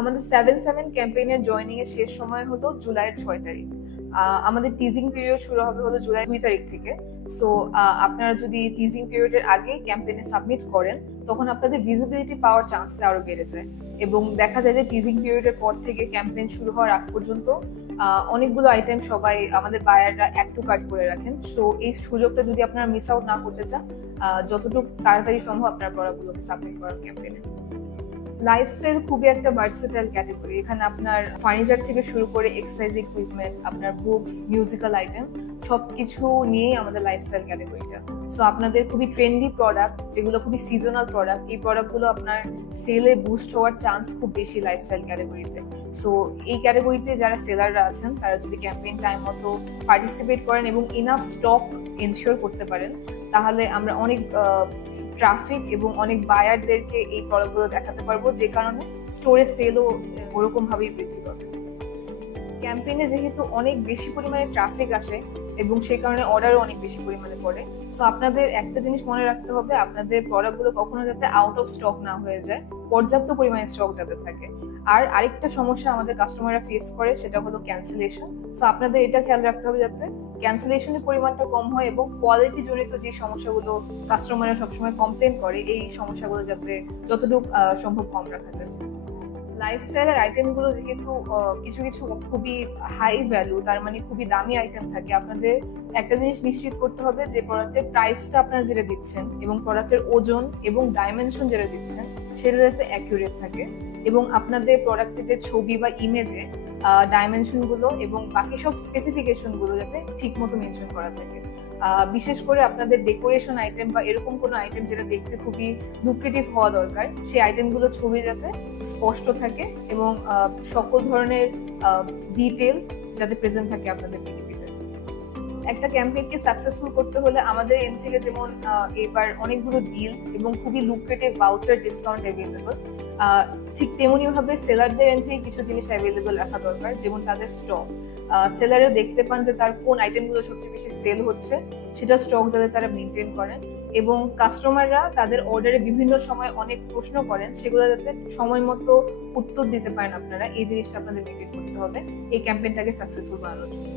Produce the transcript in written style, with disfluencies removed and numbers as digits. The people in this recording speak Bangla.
আমাদের 7/7 ক্যাম্পেইনের জয়নিং এর শেষ সময় হলো জুলাইয়ের 6 তারিখ। আমাদের টিজিং পিরিয়ড শুরু হবে হলো জুলাই 2 তারিখ থেকে। সো আপনারা যদি টিজিং পিরিয়ডের আগেই ক্যাম্পেইনে সাবমিট করেন তখন আপনাদের ভিজিবিলিটি পাওয়ার চান্সটা আরো বেড়ে যায় এবং দেখা যায় যে টিজিং পিরিয়ডের পর থেকে ক্যাম্পেইন শুরু হওয়ার আগ পর্যন্ত অনেকগুলো আইটেম সবাই আমাদের বায়াররা অ্যাড টু কার্ট করে রাখেন। সো এই সুযোগটা যদি আপনারা মিস আউট না করতে চান, যতটুকু তাড়াতাড়ি সম্ভব আপনার প্রোডাক্টগুলোকে সাবমিট করার ক্যাম্পেইনে। লাইফস্টাইল খুবই একটা ভার্সেটাইল ক্যাটাগরি। এখানে আপনার ফার্নিচার থেকে শুরু করে এক্সারসাইজ ইকুইপমেন্ট, আপনার বুকস, মিউজিক্যাল আইটেম সবকিছু নিয়েই আমাদের লাইফস্টাইল ক্যাটাগরিটা। সো আপনাদের খুবই ট্রেন্ডি প্রোডাক্ট, যেগুলো খুবই সিজনাল প্রোডাক্ট, এই প্রোডাক্টগুলো আপনার সেলে বুস্ট হওয়ার চান্স খুব বেশি লাইফস্টাইল ক্যাটাগরিতে। সো এই ক্যাটাগরিতে যারা সেলাররা আছেন তারা যদি ক্যাম্পেইন টাইম মতো পার্টিসিপেট করেন এবং ইনাফ স্টক এনশিওর করতে পারেন, তাহলে আমরা অনেক ট্রাফিক এবং অনেক বায়ারদেরকে এই প্রোডাক্টগুলো দেখাতে পারবো, যে কারণে স্টোরে সেলও ওরকম ভাবেই বৃদ্ধি পাবে। ক্যাম্পেইনে যেহেতু অনেক বেশি পরিমাণে ট্রাফিক আসে এবং সেই কারণে অর্ডারও অনেক বেশি পরিমাণে পড়ে। সো আপনাদের একটা জিনিস মনে রাখতে হবে, আপনাদের প্রোডাক্টগুলো কখনো যাতে আউট অফ স্টক না হয়ে যায়, পর্যাপ্ত পরিমাণে স্টক যাতে থাকে। আর আরেকটা সমস্যা আমাদের কাস্টমাররা ফেস করে, সেটা হলো ক্যান্সেলেশন। সো আপনাদের এটা খেয়াল রাখতে হবে যাতে ক্যান্সেলেশনের পরিমাণটা কম হয় এবং কোয়ালিটি জনিত যে সমস্যাগুলো কাস্টমাররা সবসময় কমপ্লেন করে, এই সমস্যাগুলো যাতে যতটুকু সম্ভব কম রাখা যায়। লাইফস্টাইলের আইটেমগুলো যেহেতু কিছু কিছু খুবই হাই ভ্যালু, তার মানে খুবই দামি আইটেম থাকে, আপনাদের একটা জিনিস নিশ্চিত করতে হবে যে প্রোডাক্টের প্রাইসটা আপনারা যেটা দিচ্ছেন এবং প্রোডাক্টের ওজন এবং ডাইমেনশন যেটা দিচ্ছেন সেটা যাতে অ্যাকুরেট থাকে এবং আপনাদের প্রোডাক্টের যে ছবি বা ইমেজে ডাইমেনশনগুলো এবং বাকি সব স্পেসিফিকেশনগুলো যাতে ঠিক মতো মেনশন করা থাকে। বিশেষ করে আপনাদের ডেকোরেশন আইটেম বা এরকম কোনো আইটেম যেটা দেখতে খুবই লুক্রেটিভ হওয়া দরকার, সেই আইটেমগুলো ছবি যাতে স্পষ্ট থাকে এবং সকল ধরনের ডিটেল যাতে প্রেজেন্ট থাকে আপনাদের পিডিপিতে। একটা ক্যাম্পেইনকে সাকসেসফুল করতে হলে আমাদের এন্ড থেকে যেমন এবার অনেকগুলো ডিল এবং খুবই লুক্রেটিভ ভাউচার ডিসকাউন্ট অ্যাভেলেবল, ঠিক তেমনি ভাবে সেলারদের এন্ড থেকে কিছু জিনিস অ্যাভেলেবল রাখা দরকার, যেমন তাদের স্টক। সেলাররা দেখতে পান যে তার কোন আইটেমগুলো সবচেয়ে বেশি সেল হচ্ছে, সেটা স্টক যাতে তারা মেনটেন করেন এবং কাস্টমাররা তাদের অর্ডারে বিভিন্ন সময় অনেক প্রশ্ন করেন, সেগুলো যাতে সময় মতো উত্তর দিতে পারেন আপনারা, এই জিনিসটা আপনাদের মেনটেন করতে হবে এই ক্যাম্পেইনটাকে সাকসেসফুল বানানোর জন্য।